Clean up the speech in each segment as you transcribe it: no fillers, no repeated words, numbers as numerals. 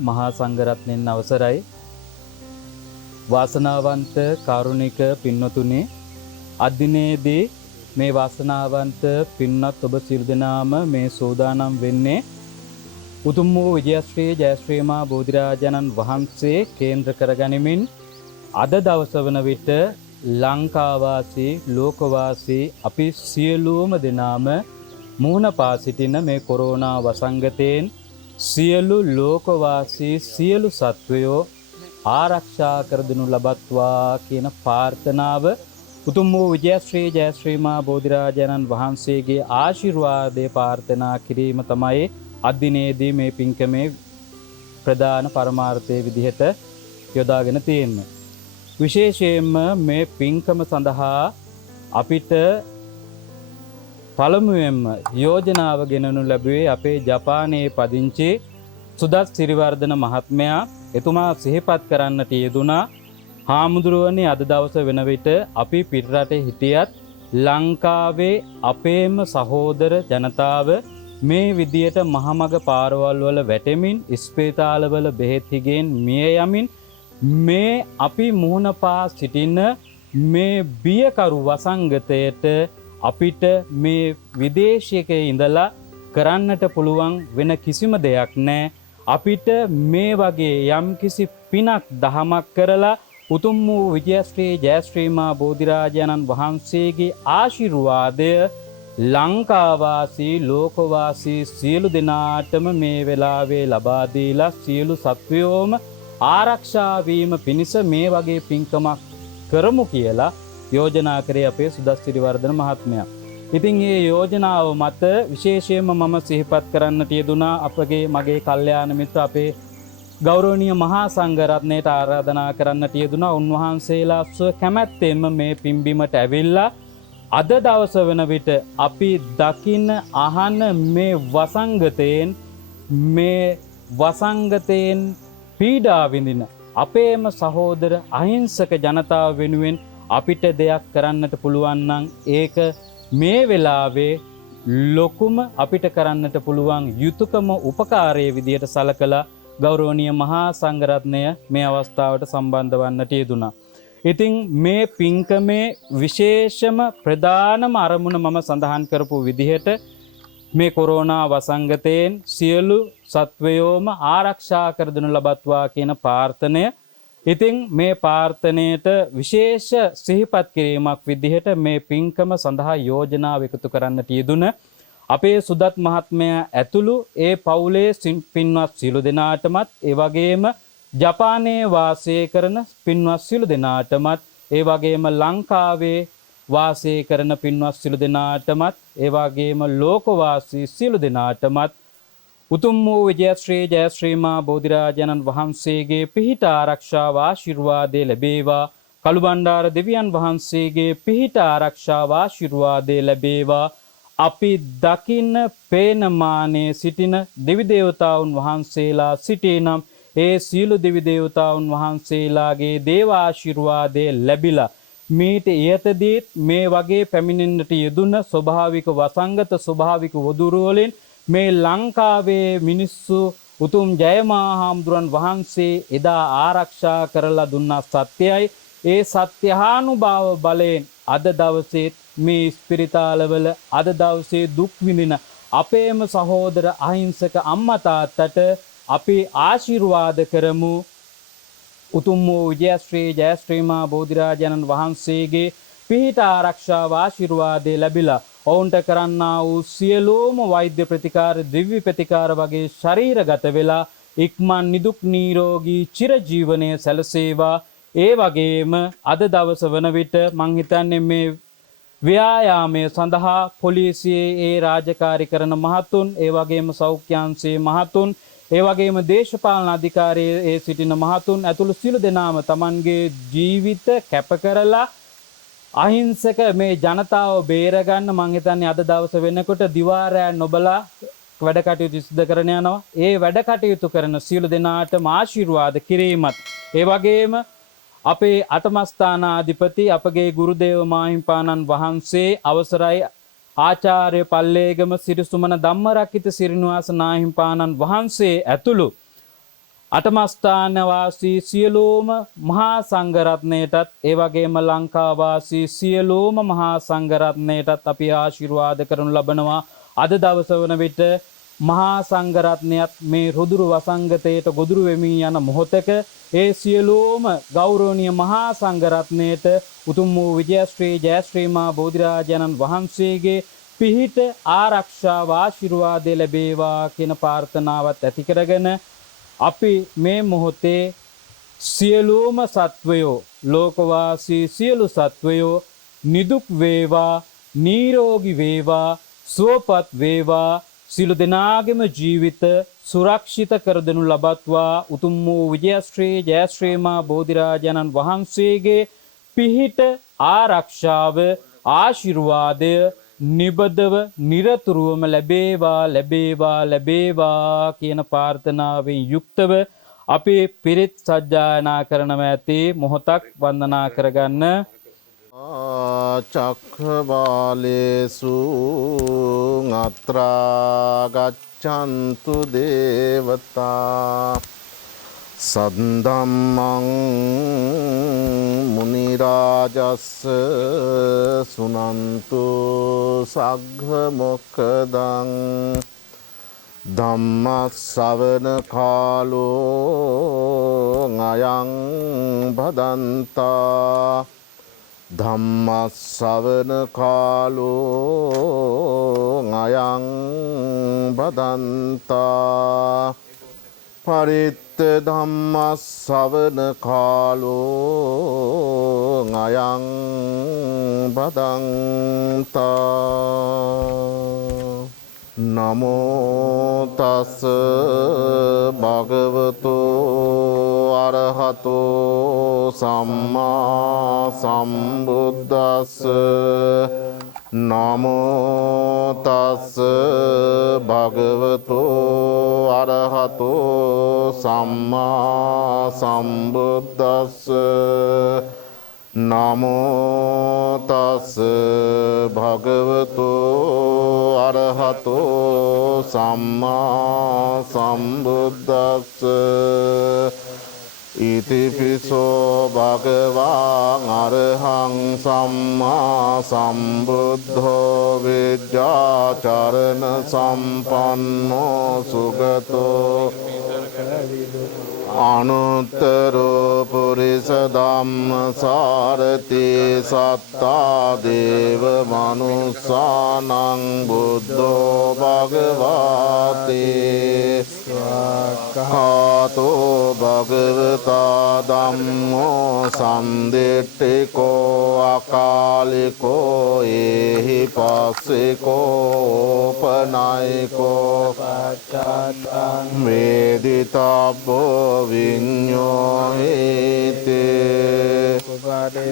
මහා සංඝරත්නයන් අවසරයි. වාසනාවන්ත කාරුණික පින්වතුනි, අද දිනේදී මේ වාසනාවන්ත පින්වත් ඔබ සියලු දෙනාම මේ සෝදානම් වෙන්නේ උතුම් වූ විජයශ්‍රී ජයශ්‍රී මා බෝධිරාජාණන් වහන්සේ කේන්ද්‍ර කරගනිමින් අද දවස වන විට ලංකාවාසී ලෝකවාසී අපි සියලුම දෙනාම මුහුණ පා සිටින මේ කොරෝනා වසංගතයෙන් සියලු ලෝකවාසී සියලු සත්වයෝ ආරක්ෂා කර දෙනු ලබත්වා කියන ප්‍රාර්ථනාව උතුම් වූ විජයශ්‍රී ජයශ්‍රී මා බෝධිරාජාණන් වහන්සේගේ ආශිර්වාදයේ ප්‍රාර්ථනා කිරීම තමයි අද දිනේදී මේ පින්කමේ ප්‍රධාන පරමාර්ථයේ විදිහට යොදාගෙන තියෙන්නේ. විශේෂයෙන්ම මේ පින්කම සඳහා අපිට පළමුවෙන්ම යෝජනාව ගෙනනු ලැබුවේ අපේ ජපානයේ පදිංචි සුදත් සිරිවර්ධන මහත්මයා. එතුමා සිහිපත් කරන්නට යෙදුනා, හාමුදුරුවනේ අද දවස වෙන විට අපි පිටරටේ හිටියත් ලංකාවේ අපේම සහෝදර ජනතාව මේ විදියට මහමග පාරවල් වල වැටෙමින් ස්පිතාලවල බෙහෙත් හිගෙන් මිය යමින් මේ අපි මුහුණ පා සිටින මේ බියකරු වසංගතයට අපිට මේ විදේශයක ඉඳලා කරන්නට පුළුවන් වෙන කිසිම දෙයක් නැහැ. අපිට මේ වගේ යම්කිසි පිනක් දහමක් කරලා උතුම් වූ විජයශ්‍රී ජයශ්‍රී මා බෝධිරාජාණන් වහන්සේගේ ආශිර්වාදය ලංකාවාසී ලෝකවාසී සියලු දෙනාටම මේ වෙලාවේ ලබා දීලා සියලු සත්වයෝම ආරක්ෂා වීම පිණිස මේ වගේ පින්කමක් කරමු කියලා යෝජනා කරේ අපේ සුදත් සිරිවර්ධන මහත්මයා. ඉතින් මේ යෝජනාව මත විශේෂයෙන්ම මම සිහිපත් කරන්නට යෙදුනා මගේ කල්යාණ මිත්‍ර අපේ ගෞරවනීය මහා සංඝරත්නයට ආරාධනා කරන්නට යෙදුනා. උන්වහන්සේලා කැමැත්තෙන්ම මේ පින්බිමට ඇවිල්ලා අද දවස වෙන විට අපි දකින්න අහන මේ වසංගතයෙන් පීඩා විඳින අපේම සහෝදර අහිංසක ජනතාව වෙනුවෙන් අපිට දෙයක් කරන්නට පුළුවන් නම් ඒක මේ වෙලාවේ ලොකුම අපිට කරන්නට පුළුවන් යුතුයකම උපකාරයේ විදියට සලකලා ගෞරවනීය මහා සංඝරත්නය මේ අවස්ථාවට සම්බන්ධ වන්නට යෙදුණා. ඉතින් මේ පින්කමේ විශේෂම ප්‍රධානම අරමුණ මම සඳහන් කරපු විදිහට මේ කොරෝනා වසංගතයෙන් සියලු සත්වයෝම ආරක්ෂා කර දෙනු ලබත්වා කියන ප්‍රාර්ථනය. ඉතින් මේ ප්‍රාර්ථනයට විශේෂ සිහිපත් කිරීමක් විදිහට මේ පින්කම සඳහා යෝජනාව එකතු කරන්නට යෙදුන අපේ සුදත් මහත්මයා ඇතුළු ඒ පවුලේ පින්වත් සියලු දෙනාටමත්, ඒ වගේම ජපානයේ වාසය කරන පින්වත් සියලු දෙනාටමත්, ඒ වගේම ලංකාවේ වාසය කරන පින්වත් සියලු දෙනාටමත්, ඒ වගේම ලෝකවාසී සියලු දෙනාටමත් උතුම් වූ විජයශ්‍රී ජයශ්‍රී මා බෝධිරාජාණන් වහන්සේගේ පිහිට ආරක්ෂාව ආශිර්වාදේ ලැබේවා. කළුබණ්ඩාර දෙවියන් වහන්සේගේ පිහිට ආරක්ෂාව ආශිර්වාදේ ලැබේවා. අපි දකින්න පේන මානේ සිටින දෙවි දේවතාවුන් වහන්සේලා සිටිනම් ඒ සියලු දෙවි දේවතාවුන් වහන්සේලාගේ දේව ආශිර්වාදේ ලැබිලා මීට ඉහතදී මේ වගේ පැමිණෙන්නට යෙදුන ස්වභාවික වසංගත ස්වභාවික වදුරු වලින් මේ ලංකාවේ මිනිස්සු උතුම් ජයමහා හාමුදුරන් වහන්සේ එදා ආරක්ෂා කරලා දුන්නා සත්‍යයි. ඒ සත්‍යානුභාව බලයෙන් අද දවසේ මේ ස්පිරිතාලවල අද දවසේ දුක් විඳින අපේම සහෝදර අහිංසක අම්මා තාත්තට අපි ආශිර්වාද කරමු. උතුම් වූ විජයශ්‍රී ජයශ්‍රී මා බෝධිරාජාණන් වහන්සේගේ පිහිට ආරක්ෂාව ආශිර්වාදේ ලැබිලා ඔවුන්ට කරන්නා වූ සියලුම වෛද්‍ය ප්‍රතිකාර දිව්‍ය ප්‍රතිකාර වගේ ශරීරගත වෙලා ඉක්මන් නිදුක් නිරෝගී චිරජීවනය සැලසේවා. ඒ වගේම අද දවස වන විට මං හිතන්නේ මේ ව්‍යායාමය සඳහා පොලිසියේ ඒ රාජකාරී කරන මහතුන්, ඒ වගේම සෞඛ්‍යාංශයේ මහතුන්, ඒ වගේම දේශපාලන අධිකාරියේ සිටින මහතුන් ඇතුළු සියලු දෙනාම Tamanගේ ජීවිත කැප කරලා අහිංසක මේ ජනතාව බේරගන්න මං හිතන්නේ අද දවස වෙනකොට දිවා රෑ නොබලා වැඩ කටයුතු සිදු කරන යනවා. ඒ වැඩ කටයුතු කරන සියලු දෙනාටම ආශිර්වාද කිරීමත්, ඒ වගේම අපේ අටමස්ථානාධිපති අපගේ ගුරුදේව මාහිම්පාණන් වහන්සේ අවසරයි ආචාර්ය පල්ලේගම සිරිසුමන ධම්මරක්කිත සිරිනිවාස නාහිම්පාණන් වහන්සේ ඇතුළු අටමස්ථාන වාසී සියලුම මහා සංඝරත්නයටත් ඒ වගේම ලංකා වාසී සියලුම මහා සංඝරත්නයටත් අපි ආශිර්වාද කරනු ලබනවා. අද දවස වන විට මහා සංඝරත්නයත් මේ රුදුරු වසංගතයට ගොදුරු වෙමින් යන මොහොතක ඒ සියලුම ගෞරවනීය මහා සංඝරත්නයට උතුම් වූ විජයශ්‍රී ජයශ්‍රී මා බෝධිරාජාණන් වහන්සේගේ පිහිට ආරක්ෂාව ආශිර්වාදය ලැබේවා කියන ප්‍රාර්ථනාවත් ඇති කරගෙන අපි මේ මොහොතේ සියලුම සත්වයෝ ලෝකවාසී සියලු සත්වයෝ නිදුක් වේවා නිරෝගී වේවා සුවපත් වේවා සියලු දෙනාගේම ජීවිත සුරක්ෂිත කර දෙනු ලබත්වා උතුම් වූ විජයශ්‍රී ජයශ්‍රී මා බෝධිරාජාණන් වහන්සේගේ පිහිට ආරක්ෂාව ආශිර්වාදය නිබදව නිරතුරුවම ලැබේවා ලැබේවා ලැබේවා කියන ප්‍රාර්ථනාවෙන් යුක්තව අපි පිරිත් සජ්ජායනා කරනව ඇති මොහොතක් වන්දනා කරගන්න. චක්ඛවාලේසු අත්‍රා ගච්ඡන්තු දේවතා සද්ධම්මං මුනි රාජස්ස සුනන්තු සග්ග මොක්ඛදං ධම්ම ශ්‍රවණ කාලෝ අයං භදන්තා ධම්ම ශ්‍රවණ කාලෝ අයං භදන්තා පරිත්ත ධම්ම ශ්‍රවණ කාලෝ අයං භදන්තා නමෝ තස් භගවතු අරහතෝ සම්මා සම්බුද්දස්ස නමෝ තස් භගවතු අරහතෝ සම්මා සම්බුද්දස්ස නමෝ තස් භගවතු අරහතෝ සම්මා සම්බුද්දස්ස ඉතිපිසෝ භගවාන් අරහං සම්මා සම්බුද්ධෝ විද්‍යාචරණ සම්පන්නෝ සුගතෝ අනුත්තරෝ පුරිස ධම්මසාරති සත්තා දේව මනුස්සානං බුද්ධෝ භගවාති ස්වාක්ඛාතෝ භගවතා ධම්මෝ සම්දිට්ඨිකෝ අකාලිකෝ ඒහි පස්සිකෝ ඕපනයිකෝ පච්චත්තං වේදිතබ්බෝ විඤ්ඤෝ හේතේ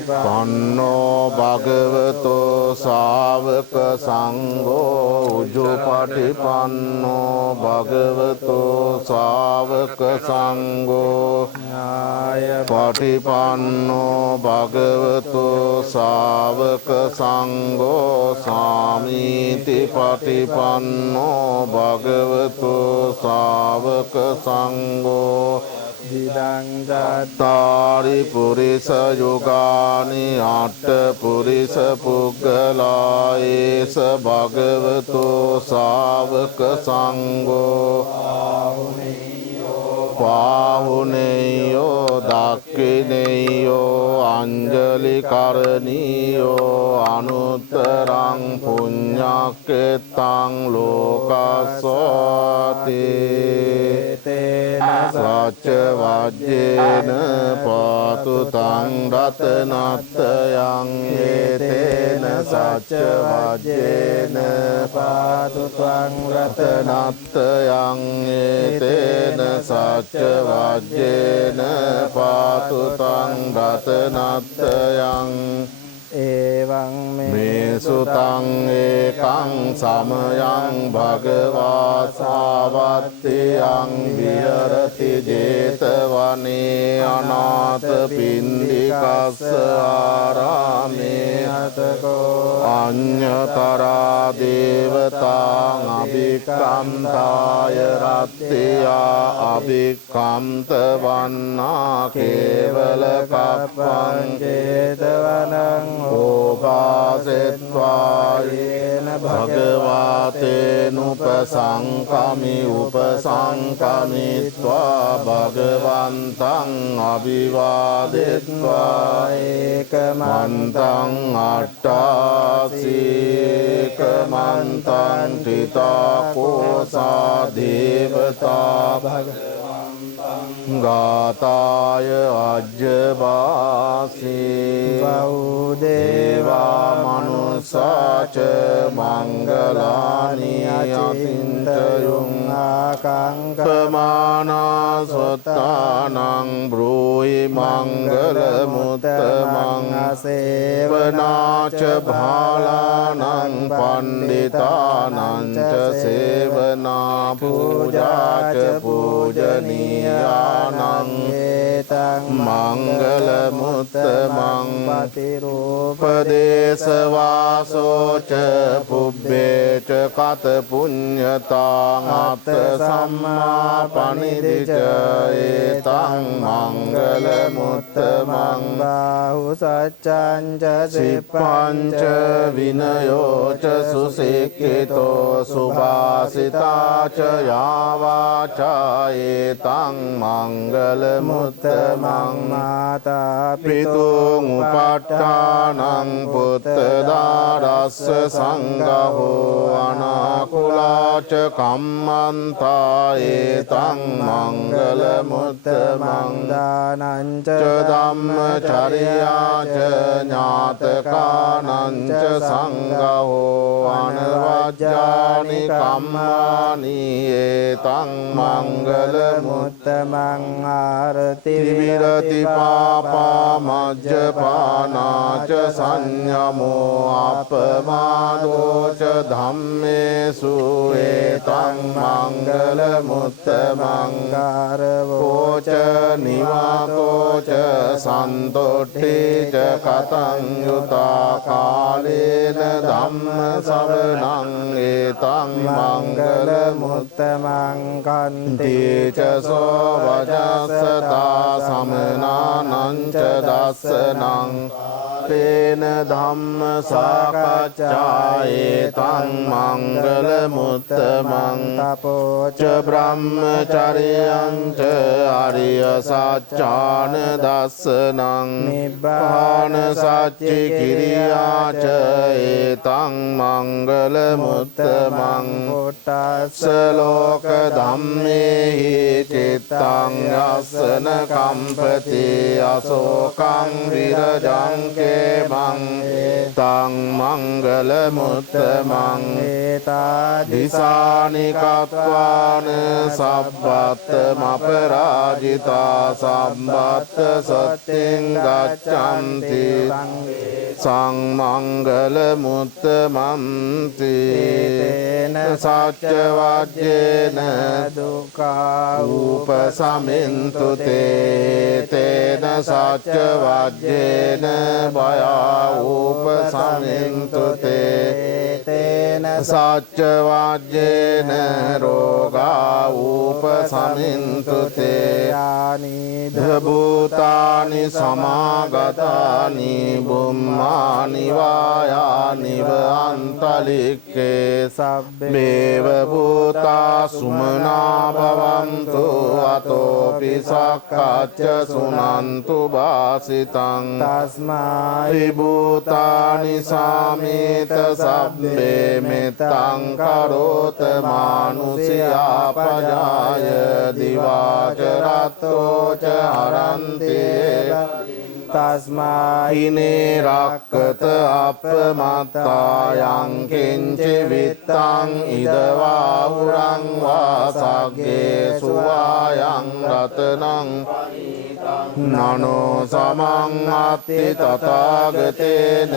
පන්නෝ භගවතෝ ශාවක සංඝෝ උජුපටිපන්නෝ භගවතෝ ශාවක සංඝෝ ඥාය පටිපන්නෝ භගවතෝ ශාවක සංඝෝ සාමීති පටිපන්නෝ භගවතෝ ශාවක සංඝෝ දිදං චත්තාරි පුරිස යුගානි අට්ඨ පුරිස පුග්ගලායේස භගවතෝ ශාවක සංඝෝ පාහුනේයෝ දක්ඛිනේයෝ අංජලි කරණීයෝ අනුත්තරං පුඤ්ඤක්ඛෙතං ලෝකස්සෝති සච්ච වජ්ජේන පාතු තං රතනත්තයං ඒතේන සච්ච වජ්ජේන පාතු තං රතනත්තයං ඒතේන සච්ච වජ්ජේන පාතු තං රතනත්තයං එවං මේ සුතං ඒකං සමයං භගවා සාවත්තියං විහෙරති 제තවනේ අනාථ අත පින්ඩිකස්ස ආරාමේ අතකෝ අඤ්ඤතරා දේවතාං අභික්ඛන්තාය රත්ත්‍යා අභික්ඛන්ත වන්නා කේවල කප්පං චේතවනං ඕපාසෙත්වා යේන භගවාතේනුපසංකමි උපසංකමිත්වා භගවන්තං අභිවාදෙත්වා ඒකමන්තං අට්ඨාසීකමන්තං තිතාකෝසා දේවතා ගාතාය අජ්ජබාසී බෞදේවා මනුසාච මංගලානි අචින්තයුං ආකංකමානා සොත්තානං බ්‍රූහි මංගල මුත්තමං අසේවනාච වනාච භාලානං පණ්ඩිතානං ච සේවනා පූජාච පූජනීයානං ඒතං මංගල මුත්තමං පතිරූපදේශවාසෝච උපදේශවාසෝච පුබ්බේච කත පුඤ්ඤතාං අත්ථ සම්මා පනිදිච ඒතං මංගල මුත්තමං බාහු සච්ඡං ච සිප්පංච විනයෝච සුසික්ඛිතෝ සුභාසිතාච යාවාචා ඒතං මංගල මුත්තමං මාතා පිතුං උපට්ඨානං පුත්තදාරස්ස සංඝෝ අනාකුලාච කම්මන්තා ඒතං මංගල මුත්තමං දානං ච ච ධම්මචර්යාච ඥාතකානං ච සංඝෝ අනවජ්ජානි කම්මානි ඒතං මංගල මුත්තමං ආරති විරති පාපා මජ්ජපානාච සංයමෝ අපමාදෝච ධම්මේසු ඒතං මංගල මුත්තමං කාරවෝ කෝච නිවාතෝච සන්තොට්ඨේච කතං යුතා කාලේන ධම්ම සවණං ඒතං මංගල මුත්තමං කන්ති තේච සෝ වජස්සතා සමනානං ච දස්සනං තේන ධම්ම සාකච්ඡා ඒතං මංගල මුත්තමං තපෝච ච බ්‍රහ්මචර්යං ච ආර්ය සත්‍යාන දස්සනං නිබ්බාන සච්චි කිරියාච ඒතං මංගල මුත්තමං කොට්ටස්ස ලෝක ධම්මේහි චිත්තං යස්සන කම්පති අශෝකං විරජං කේමං තං මංගල මුත්තමං දිසානි කତ୍වාන සබ්බත් මපරාජිතා සම්බත් සත්‍යං ගච්ඡanti සංමංගල මුත්තමන්ති සච්ච වජ්ජේන දුක්ඛා උපසමින්තු තේ තේන සච්ච වජ්ජේන භයා උපසමින්තු තේ තේන සච්ච වජ්ජේන රෝගා උපසමින්තු තේ යානි භූතානි සමාගතානි බුම්මානි වායානිව අන්තලික්කේ සබ්බේව භූතා සුමනා භවන්තු අතෝපි සක්කච්ඡ සුනන්තු වාසිතං තස්මායි භූතානි සාමේත සබ්බේ මෙත්තං කරෝත මානුෂයා පජාය දිවාච රත්තෝ ච හරන්ති තස්මායිනේ රක්කත අපමත්තායං කිංච විත්තං ඉදවාහුරං වාසග්ගේ සුවායං රතනං නනෝ සමං අත්ති තථාගතේන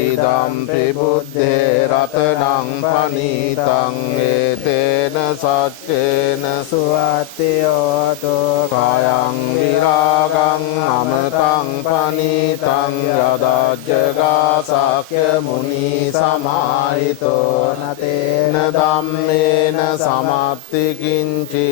ඉදම්පි බුද්ධේ රතනං පනීතං ඒතේන සච්චේන සුවත්තියෝතු කායං විරාගං අමතං පනීතං යදජ්ජගා සාක්‍ය මුනි සමාහිතෝ නතේන ධම්මේන සමත්ති කිංචි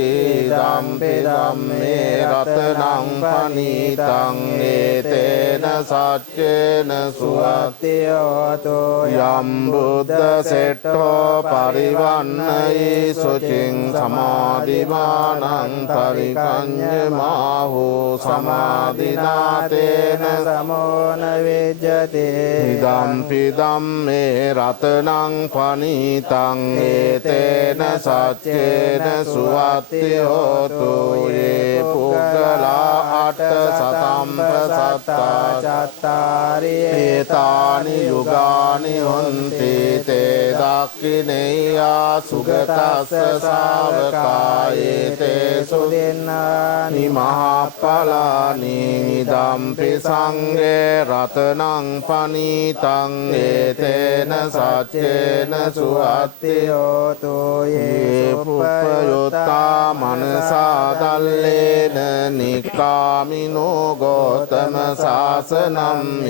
ධම්පි ධම්මේ රතනං පනීතං ඒතේන සච්චේන සුවත්තියෝතු යම් බුද්ධ සෙට්ඨෝ පරිවන්නයි සුචින් සමාධිමානං පරිකඤ්ඤමාහු සමාධිනාතේන සමෝන විජ්ජති ඉදම්පි ධම්මේ රතනං පනීතං ඒතේන සච්චේන සුවත්තියෝතු යේ පුග්ගලා අට්ඨ සතම්ප සත්තා චත්තාරි ඒතානි යුගානි හොන්ති තේ දක්ඛිනේයා සුගතස්ස ශාවකායේතේ සුදින්නානි මහප්පලානි නිදම්පි සංඝේ රතනං පනීතං ඒතේන සච්චේන සුවත්තියෝතු යේ පුප්පයොත්තා මනසා දල්ලේන නික්කාමිනෝ ගෝතම සාසනම්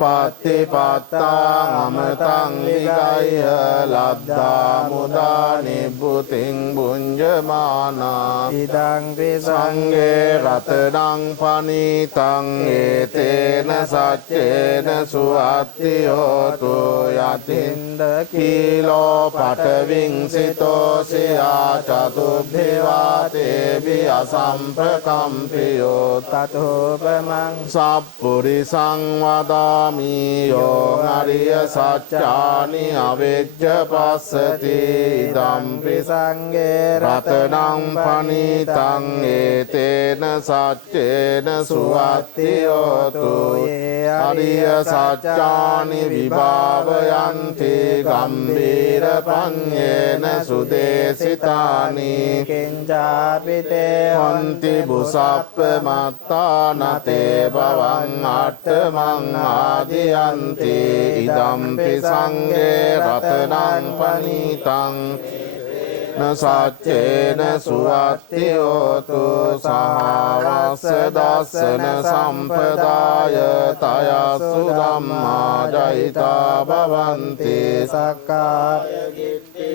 පත්තිපත්තා අමතං විගය ලබ්ධා මුදා නිබ්බුතින් බුඤ්ජමානා ඉදං සංඝේ රතනං පනීතං ඒතේන සච්චේන සුවත්තියෝතු යතින්ද කීලෝ පඨවින් සිතෝ සියා චතුබ්බේවාතේබි අසම්ප්‍රකම්පියෝ තතෝපමං සප්පුරිසං වදාමි යෝ අරිය සත්‍යානි අවෙජ්ජ පස්සති ඉදම්පි සංඝේ රතනං පනීතං ඒතේන සච්චේන සුවත්තියෝතු අරිය සත්‍යානි විභාවයන්ති ගම්බීර පඤ්ඤේන සුදේසිතානි කිංචාපිතේ හොන්ති බුසප්ප මත්තානතේ බවං අට්ඨමං ආදියන්ති ඉදම්පි සංඝේ රතනං පනීතං සච්චේන සුවත්තියෝතු සහවස්ස දස්සන සම්පදාය තයස්සු ධම්මා ජයිතා භවන්ති සක්කා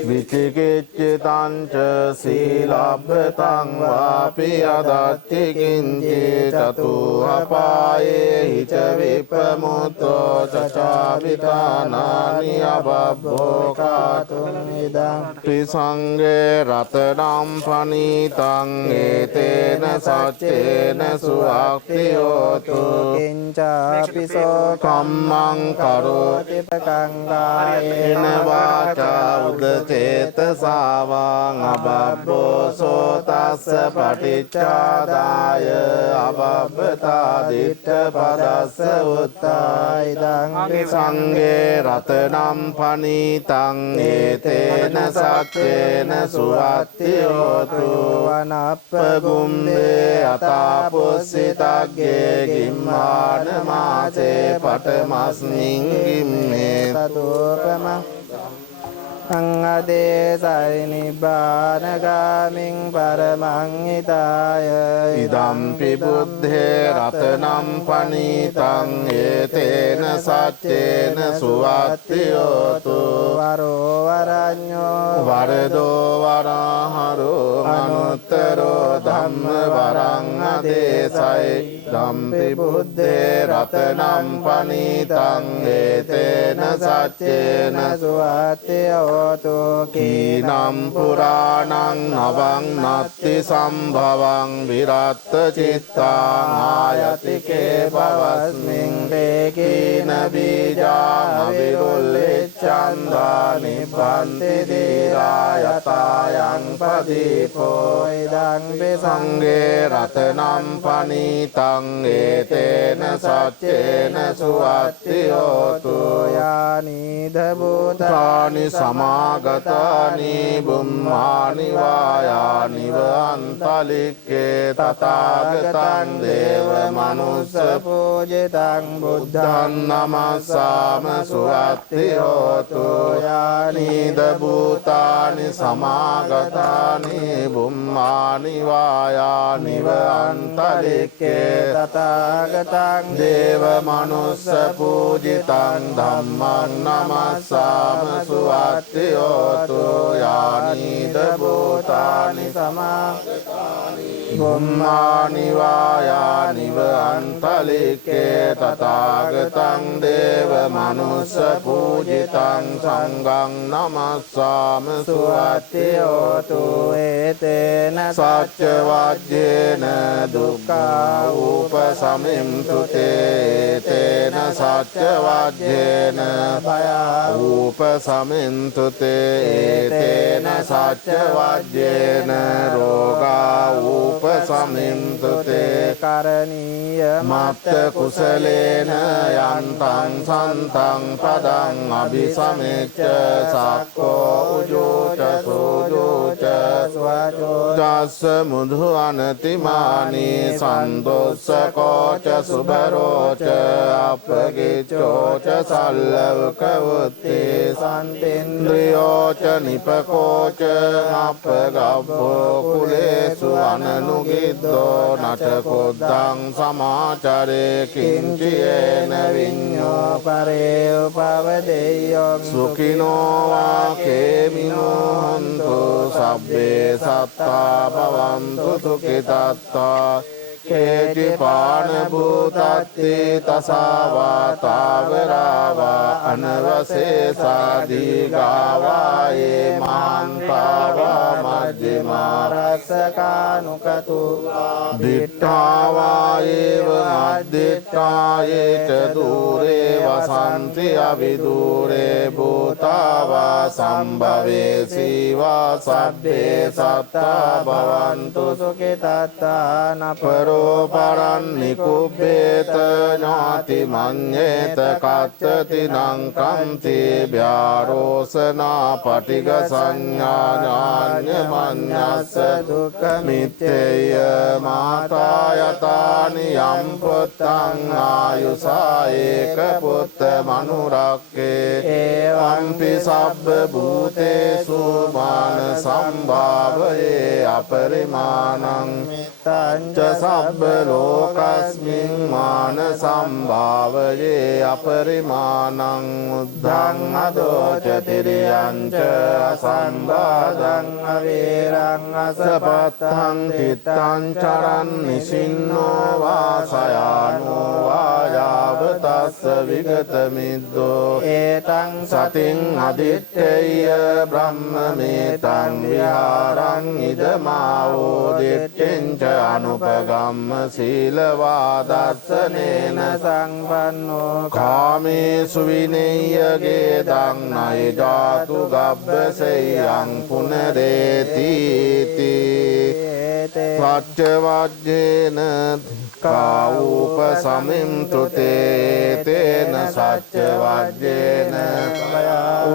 විචිකිච්ඡිතං ච සීලබ්බතං වාපි අදත්ති කිංචි චතුහපායේ හිච විපමුත්තෝ චචාවිතානානි අබබ්බෝ කාතුං ඉදං පිසංගේ රතනම් පනීතං ඒතේන සච්චේන සුවත්තියෝතු කිංචාපිසෝ කම්මං කරෝති පකංගායේන එන වාචා උදචේතසාවං අබබ්බෝ සෝතස්ස පටිච්චාදාය අබබ්බතා දිට්ඨ පදස්ස උත්තායිදං සංඝේ රතනම් පනීතං ඒතේන සච්චේන සුවත්තියෝතු වනප්පගුම්බේ අතාපොස්සිතග්ගේ ගිම්මාන මාසේ පටමස්මින් ගිම්මේ තතෝපමං අංගදේසයි නිබ්බානගාමින් පරමං හිතාය ඉදම්පි බුද්ධේ රතනම් පනීතං ඒතේන සච්චේන සුවත්තියෝතු වරෝ වරඤ්ඤෝ වරදෝ වරහරෝ අනුත්තරෝ ධම්ම වරං අදේසයි දම්පි බුද්ධේ රතනම් පනීතං ඒතේන සච්චේන සුවත්තියෝතු කීනම් පුරාණං නවං නත්ති සම්භවං විරත්ත චිත්තාං ආයතිකේ පවස්මින් තේකීන බීජං අවිරුල්ලිච්ඡන්දා නිබ්බන්ති දීරායතායන් පදීපෝ ඉදං සංඝේ රතනම් පනීතං ඒතේන සච්චේන සුවත්තියෝතු යානිද බුතානි තානි සම සමාගතානි බුම්මානි වායානි වන්තලික්කේ තථාගතං දේව මනුස්ස පූජිතං බුද්ධං බුද්ධං නමස්සාම සුවත්ති හෝතු යානිද භූතානි සමාගතානි බුම්මානි වායානි වන්තලික්කේ තථාගතං දේව මනුස්ස පූජිතං ධම්මං නමස්සාම සුවත්ති හෝතු යානිද භූතානි බුම්මානි වායානි වන්තලික්කේ තථාගතං දේව මනුස්ස පූජිතං සංඝං නමස්සාම සුවත්ති හෝතු ඒතේන සච්ච වජ්ජේන දුක්ඛා උපසමින්තු තේ තේන සච්ච වජ්ජේන උපසමින්තු තේ තේන සච්ච වජ්ජේන රෝගා උපසමින්තු තේ කරණීය මත්ත කුසලේන යන්තං සන්තං පදං අபிසමෙච්ච සක්කෝ උජෝච සෝජෝච ජස්ස මුධු අනතිමානි සන්දොස්සකෝච සුබරෝච අපගිච්ඡෝච සල්ලවකවුත්තේ සන්තේන්ද්‍රියෝච නිපකෝච අපගබ්බෝ කුලේසු අනනුගිද්දෝ නටකොද්දං සමාචරේ කිංචයේන විඤ්ඤෝ පරේ උපවදෙය්‍යං සුඛිනෝ වාකේමිනෝ හන්තු සබ්බේ සත්තා භවන්තු සුඛිතත්තා කේචි පාන භූතත්ති තසාවා තාවරාවා අනවසේසා දීගාවායේ මහන්තාවා මජ්ජිමා රක්සකානුකතු දිට්ඨාවායේව අද්දිට්ඨායේච දූරේ වසන්ති අවිදූරේ භූතාවා සම්භවේසීවා සබ්බේ සත්තා භවන්තු සුඛිතත්තා නපරෝ පරන්නිකුබ්බේත ඥාති මඤ්ඤේත කච්චති නංකන්ති භ්‍යාරෝසනා පටිග සංඥා ඥාඤ්ඤ මඤ්ඤස්ස දුක්ඛ මිත්තේය මාතා යතානි යම් පුත්තං ආයුසා ඒක පුත්ත මනුරක්කේ එවංපි සබ්බ භූතේසු මාන සම්භාවයේ අපරිමාණං තංච සබ්බ ලෝකස්මින් මාන සම්භාවයේ අපරිමාණං උද්ධං අදෝච තිරියංච අසම්බාධං අවේරං අසපත්තං තිත්තං චරන් නිසින්නෝ වාසයානෝ වායාවතස්ස විගත මිද්දෝ ඒතං සතින් අදිත්තේය බ්‍රහ්මමේතං විහාරං ඉදමාවෝ දිට්ඨින්ච අනුපගම්ම සීලවාදස්සනේන සංපන්නෝ කාමේසු විනේයගේ දන්නයි ජාතු ගබ්බසෙයං පුනරේති පච්ච වජ්ජේන කාවූප සමින්තු තේ තේන සච්ච වජ්ජේන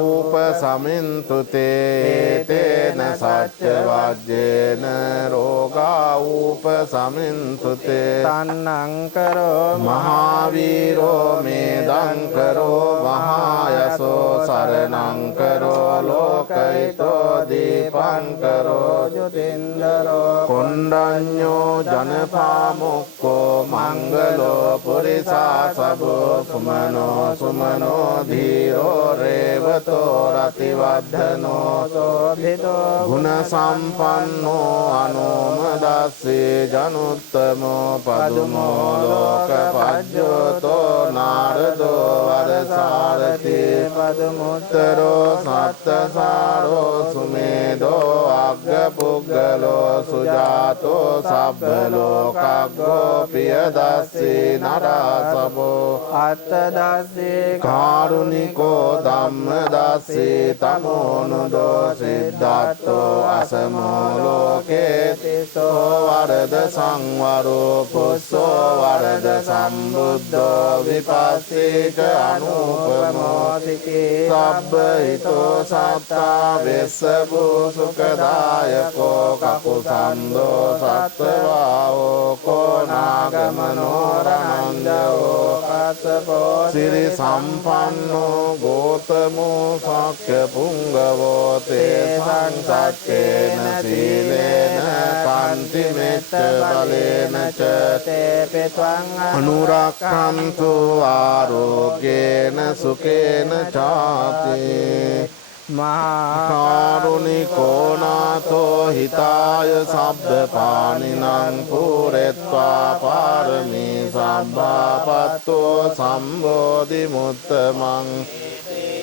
ූප සමින්තු තේ තේන සච්ච වජ්ජේන රෝගා ූප සමින්තු තේ තන්නං කරෝ මහාවීරෝ මේදං කරෝ මහායසෝ සරණං කරෝ ලෝකයිතෝ දීපං කරෝ ජුතින්දරෝ කොණ්ඩඤ්ඤෝ ජනපාමුක්කෝ මංගලෝ පුරිසා සබෝ සුමනෝ සුමනෝ ධීරෝ රේවතෝ රතිවද්ධනෝ සෝභිතෝ ගුණ සම්පන්නෝ අනෝමදස්සේ ජනුත්තමෝ පදුමෝ ලෝක පජ්ජෝතෝ නාරදෝ වරසාරති පදමුත්ත උත්තරෝ සත්තසාරෝ සුමේදෝ අග්ග පුද්ගලෝ සුජාතෝ සබ්බ ලෝකග්ගෝ පියදස්සී නරාසබෝ අත්තදස්සේ කාරුණිකෝ ධම්මදස්සී තමෝනුදෝ සිද්ධාත්තෝ අසමෝ ලෝකේ තිස්සෝ වරද සංවරෝ පුස්සෝ වරද සම්බුද්ධෝ විපස්සීච අනුපමෝසිකේ සබ්බ හිතෝ සත්තා වෙස්සබෝ සුඛදායකෝ කකුසන්தோ සත්වාවෝ කෝනාගමනෝ රණංජෝ අසපෝ සිරි සම්පන්නෝ ගෝතමෝ සක්්‍ය පුංගවෝ තේ සංසච්චේන සීලේන කාන්ති මෙත්ත බලේන ච තේ පෙත්වං අනුරක්ඛන්තු ආරෝග්‍යේන සුකේන චාති කාරුණිකෝ නාථෝ හිතාය සබ්බ පානිනං පුරෙත්වා පාරමී සම්භාපත්තෝ සම්බෝධි මුත්තමං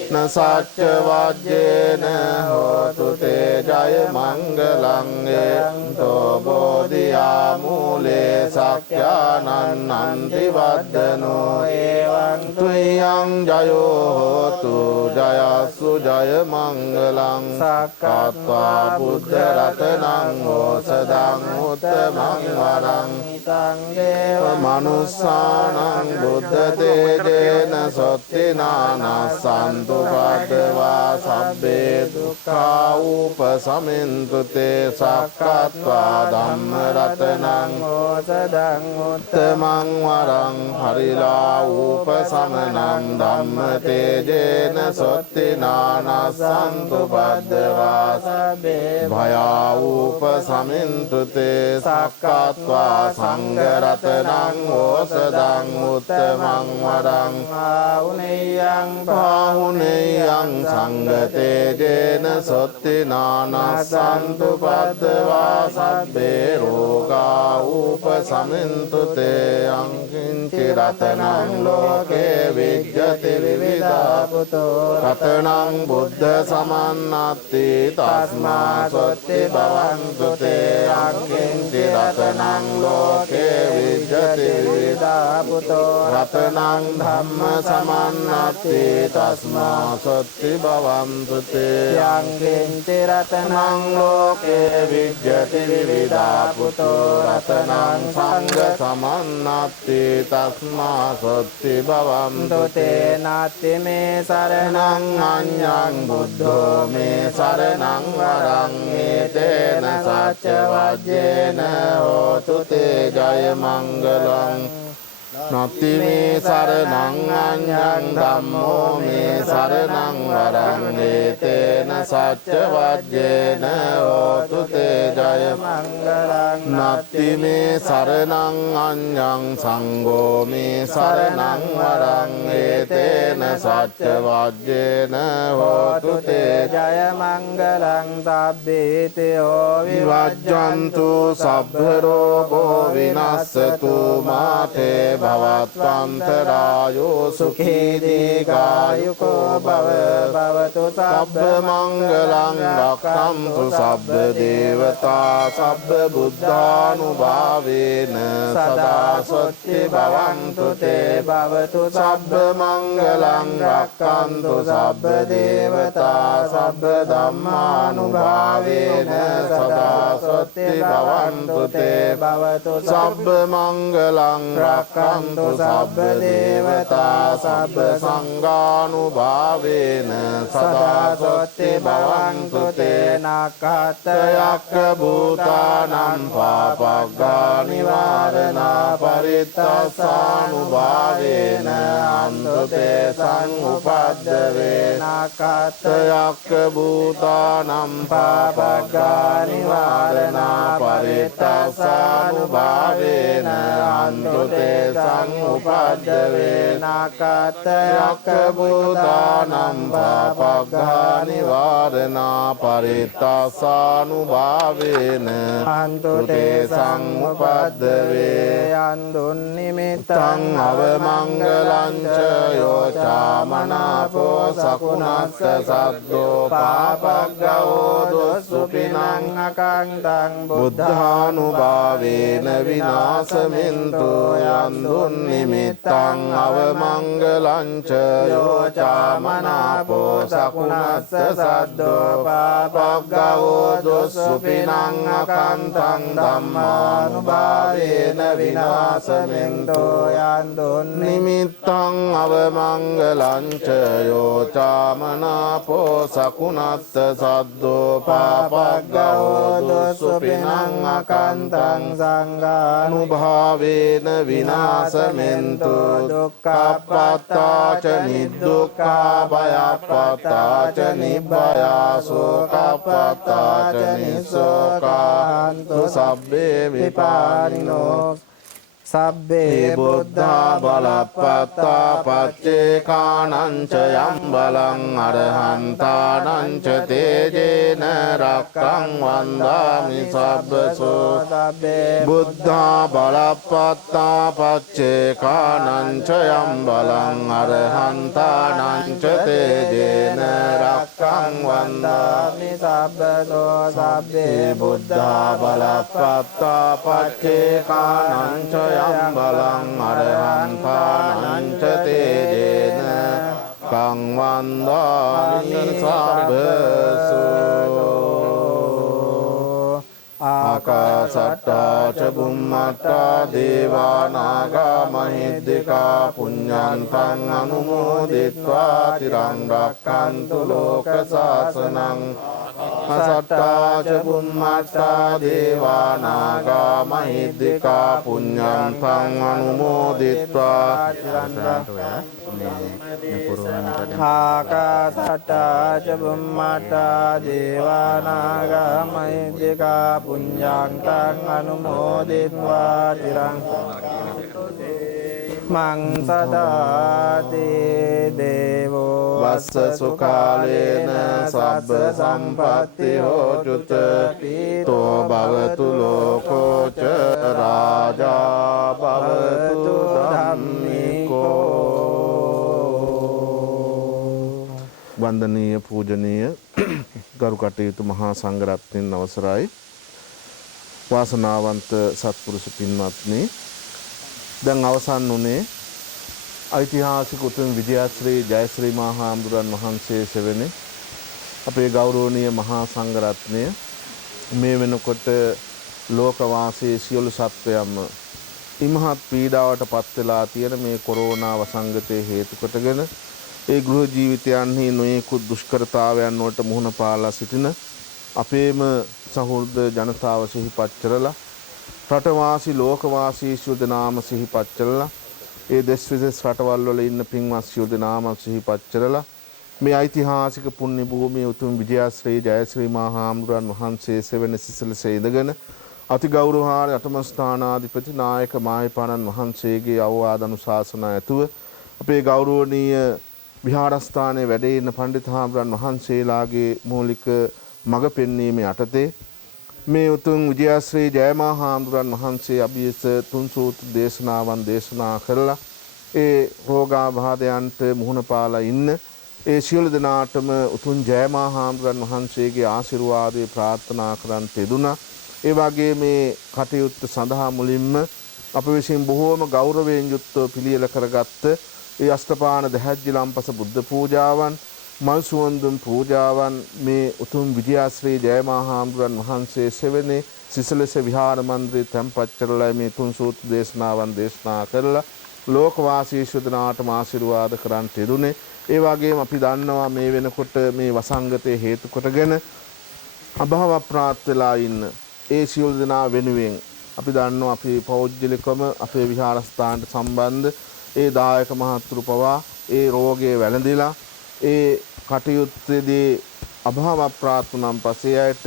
නසච්ච වජ්ජේන හෝතු තේ ජය මංගලං යන්තෝ බෝධියා මූලේ සක්ඛානං අන්ති වද්දනෝ එවං තුයං ජයෝ හෝතු ජයස්සු ජය මංගලං සක්කත්වා බුද්ධ රතනං ඕසදං උත්තමං වරං තං දේව මනුස්සානං බුද්ධ තේජේන සොත්තිනානස්සන්තු පද්දවා සබ්බේ දුක්ඛා උපසමින්තු තේ සක්කත්වා ධම්ම රතනං ඕසදං උත්තමං වරං හරිලා උපසමනං ධම්ම තේජේන සොත්තිනානස්සන්තු පද්දවා සබ්බේ භයා උපසමින්තු තේ සක්කත්වා සංඝ රතනං ඕසදං උත්තමං වරං ආඋනේයං පාහුනේයං සංගතේජේන සොත්තිනානස්සන්තු පද්දවා සබ්බේ රෝගා උපසමින්තු තේ අංකින්චි රතනං ලෝකේ විජ්ජති විවිධා පුතෝ රතනං බුද්ධ සමන්නත්ති තස්මා සොත්ති භවන්තු තේ අංකින්චි රතනං ලෝකේ විජ්ජති විවිධා පුතෝ රතනං ධම්ම සමන්නත්ති තස්මා සොත්ති භවන්තු තේ යංකින්චි රතනං ලෝකේ විජ්ජති විවිධා පුතෝ රතනං සංඝ සමන්නත්ති තස්මා සොත්ති භවන්තු තේ නාති මේ සරණං අඤ්ඤං බුද්ධෝ මේ සරණං වරං ඒතේන සච්ච වජ්ජේන හෝතු තේ ජය මංගලං නත්ති මේ සරණං අඤ්ඤං ධම්මෝ මේ සරණං වරං ඒතේන සච්ච වජ්ජේන හෝතු තේ ජය මංගලං නත්ති මේ සරණං අඤ්ඤං සංඝෝ මේ සරණං වරං ඒතේන සච්ච වජ්ජේන හෝතු තේ ජය මංගලං සබ්බේතයෝ විවජ්ජන්තු සබ්බ රෝගෝ විනස්සතු මාතේ භවත්වන්තරායෝ සුඛී දීඝායුකෝ භව භවතු සබ්බ මංගලං රක්ඛන්තු සබ්බ දේවතා සබ්බ බුද්ධානුභාවේන සදා සොත්ති භවන්තු තේ භවතු සබ්බ මංගලං රක්ඛන්තු සබ්බ දේවතා සබ්බ ධම්මානුභාවේන සදා සොත්ති භවන්තු තේ භවතු සබ්බ මංගලං රක්ඛන්තු සබ්බ දේවතා සබ්බ සංඝානුභාවේන සදා සොත්ති භවන්තු තේ නාකතයක් භූතානං පාපග්ගා නිවාරණා පරිත්තස්සානුභාවේන අන්තු තේ සංඋපද්දවේ නාකතයක් භූතානං පාපග්ගා නිවාරණා පරිත්තස්සානුභාවේන අන්තු තේ සංඋපද්දවේ නකත්තයක්ක භූතානම් පාපග්ඝා නිවාරණා පරිත්තාසානුභාවේන අන්තු තේ සංඋපද්දවේ යන්දුන් නිමිත්තං අවමංගලං ච යෝචාමනාපෝ සකුණස්ස සද්දෝ පාපග්ගෝ දොස්සුපිනං අකංතං බුද්ධානුභාවේන විනාශමින්තු යන්දුන් නිමිත්තං අවමංගලං ච යෝචාමනාපෝ සකුණස්ස සද්දෝ පාපග්ගෝ දොස්සුපිනං අකංතං ධම්මානුභාවේන විනාශමින්තු යන්දුන් නිමිත්තං අවමංගලං ච යෝචාමනාපෝ සකුණස්ස සද්දෝ පාපග්ගෝ දොස්සුපිනං අකන්තං සංඝානුභාවේන විනාශමෙන්තු දුක්ඛප්පත්තාච නිදුක්ඛා භයප්පත්තාච නිබ්බයා සෝකප්පත්තාච නිසෝකාන්තු සබ්බේ විපාරිනෝ සබ්බේ බුද්ධා බලප්පත්තා පච්චේකානං ච යම් බලං අරහන්තානං ච තේජේන රක්ඛං වන්දාමි සබ්බසෝ සබ්බේ බුද්ධා බලප්පත්තා පච්චේකානං ච යම් බලං අරහන්තානං ච තේජේන රක්ඛං වන්දාමි සබ්බසෝ සබ්බේ බුද්ධා බලප්පත්තා පච්චේකානං ච යම් බලං අරහන්තානං ච තේජේන කං වන්දාමි සබ්බසෝ ආකාසට්ටා ච බුම්මට්ටා දේවා නාග මහිද්దికා පුඤ්ඤන්තං අනුමෝදිත්වා තිරං රක්ඛන්තු ලෝක සාසනං සට්ටා ච බුම්මට්ටා දේවා නාග මහිද්దికා පුඤ්ඤන්තං අනුමෝදිත්වා ආකාසට්ටා ච බුම්මට්ටා දේවා නාග මහිද්దికා පුඤ්ඤන්තං අනුමෝදිත්වා තිරං මං සදාති දේවෝ වස්ස සුකාලේන සබ්බ සම්පත්ති හෝචුත පීතෝ භවතු ලෝකෝ ච රාජා භවතු ධම්මිකෝ. වන්දනීය පූජනීය ගරු කටයුතු මහා සංඝරත්නයන් අවසරයි. වාසනාවන්ත සත්පුරුෂ පින්වත්නි, දැන් අවසන් වුණේ ඓතිහාසික උතුම් විජයශ්‍රී ජයශ්‍රී මහා හාමුදුරන් වහන්සේ සෙවණේ අපේ ගෞරවනීය මහා සංඝරත්නය මේ වෙනකොට ලෝකවාසී සියලු සත්වයන්ම ඉමහත් පීඩාවට පත් වෙලා තියෙන මේ කොරෝනා වසංගතයේ හේතු කොටගෙන ඒ ගෘහ ජීවිතයන්හි නොයෙකුත් දුෂ්කරතාවයන් වලට මුහුණ පාලා සිටින අපේම සහෘද ජනතාව සිහිපත් කරලා රටවාසී ලෝකවාසී සියලු දෙනාම සිහිපත් කරලා ඒ දෙස් විදෙස් රටවල් වල ඉන්න පින්වත් සියලු දෙනාම සිහිපත් කරලා මේ ඓතිහාසික පුණ්‍ය භූමියේ උතුම් විජයශ්‍රී ජයශ්‍රී මහා හාමුදුරන් වහන්සේ සෙවණ සිසලසේ ඉඳගෙන අති ගෞරවහාර අටම ස්ථානාධිපති නායක මාහිපාණන් වහන්සේගේ අවවාද අනුශාසනා ඇතුව අපේ ගෞරවනීය විහාරස්ථානයේ වැඩ ඉන්න පඬිතු හාමුදුරන් වහන්සේලාගේ මූලික මඟ පෙන්වීමේ යටතේ මේ උතුම් විජයශ්‍රී ජයමහා හාමුදුරන් වහන්සේ අභියස තුන් සූත්‍ර දේශනාවන් දේශනා කරලා ඒ රෝගාබාධයන්ට මුහුණ පාලා ඉන්න ඒ සියලු දෙනාටම උතුම් ජයමහා හාමුදුරන් වහන්සේගේ ආශිර්වාදය ප්‍රාර්ථනා කරන් තෙදුණා. ඒ වගේ මේ කටයුත්ත සඳහා මුලින්ම අප විසින් බොහෝම ගෞරවයෙන් යුක්තව පිළියෙල කරගත්ත ඒ අෂ්ටපාන දහජ්ජි ලම්පස බුද්ධ පූජාවන් මල් සුවඳුන් පූජාවන් මේ උතුම් විජයශ්‍රී ජයමහා හාමුදුරන් වහන්සේ සෙවණේ සිසලස විහාර මන්දිරේ තැන්පත් කරලා මේ තුන් සූත්‍ර දේශනාවන් දේශනා කරලා ලෝකවාසී ශුද්ධනාටම ආශිර්වාද කරන් තිරුනේ. ඒ වගේම අපි දන්නවා මේ වෙනකොට මේ වසංගතයේ හේතු කොටගෙන අභාව ප්‍රාප්ත වෙලා ඉන්න ඒ සියලු දෙනා වෙනුවෙන් අපි දන්නවා අපි පෞද්ගලිකවම අපේ විහාරස්ථානට සම්බන්ධ ඒ දායක මහත්තුරු පවා ඒ රෝගයේ වැළඳිලා ඒ කටයුත්තේදී අභාව ප්‍රාප්ත නම් පස්සේ අයට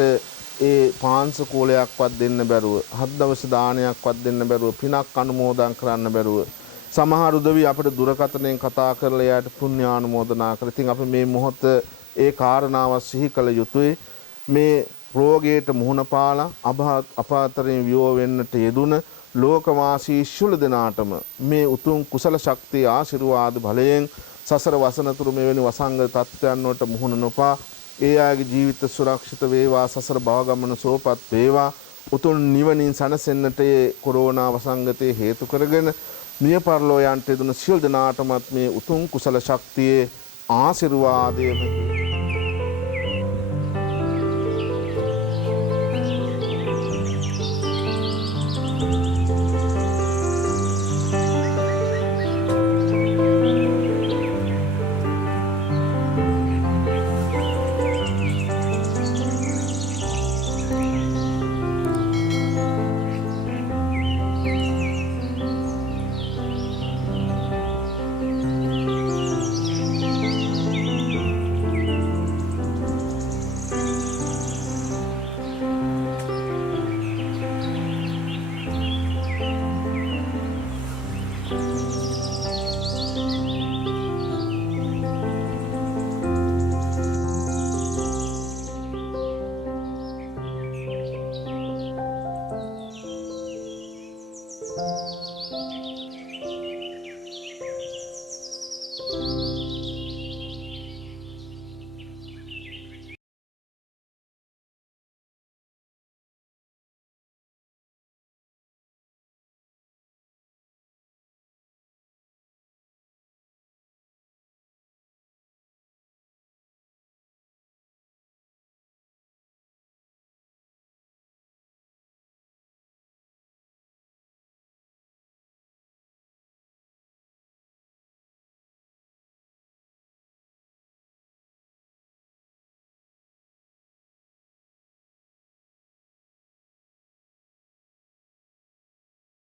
ඒ පාංශකූලයක්වත් දෙන්න බැරුව හත් දවස් දානයක්වත් දෙන්න බැරුව පිනක් අනුමෝදන් කරන්න බැරුව සමහර උදවිය අපිට දුරකථනයෙන් කතා කරලා එයාට පුණ්‍යානුමෝදනා කරලා. ඉතින් අපි මේ මොහොත ඒ කාරණාව සිහි කළ යුතුයි. මේ රෝගයට මුහුණ පාලා අපාතරින් වියෝ වෙන්නට යෙදුන ලෝකවාසී ශුල දෙනාටම මේ උතුම් කුසල ශක්තිය ආශිර්වාද බලයෙන් සසර වසනතුරු මෙවැනි වසංගත තත්ත්වයන් වලට මුහුණ නොපා ඒ අයගේ ජීවිත සුරක්ෂිත වේවා, සසර භව ගමන සුවපත් වේවා, උතුම් නිවනින් සැනසෙන්නට ඒ කොරෝනා වසංගතයේ හේතු කරගෙන මිය පරලෝ යන්ට යෙදුන සියලු දෙනාටමත් මේ උතුම් කුසල ශක්තියේ ආශිර්වාදයම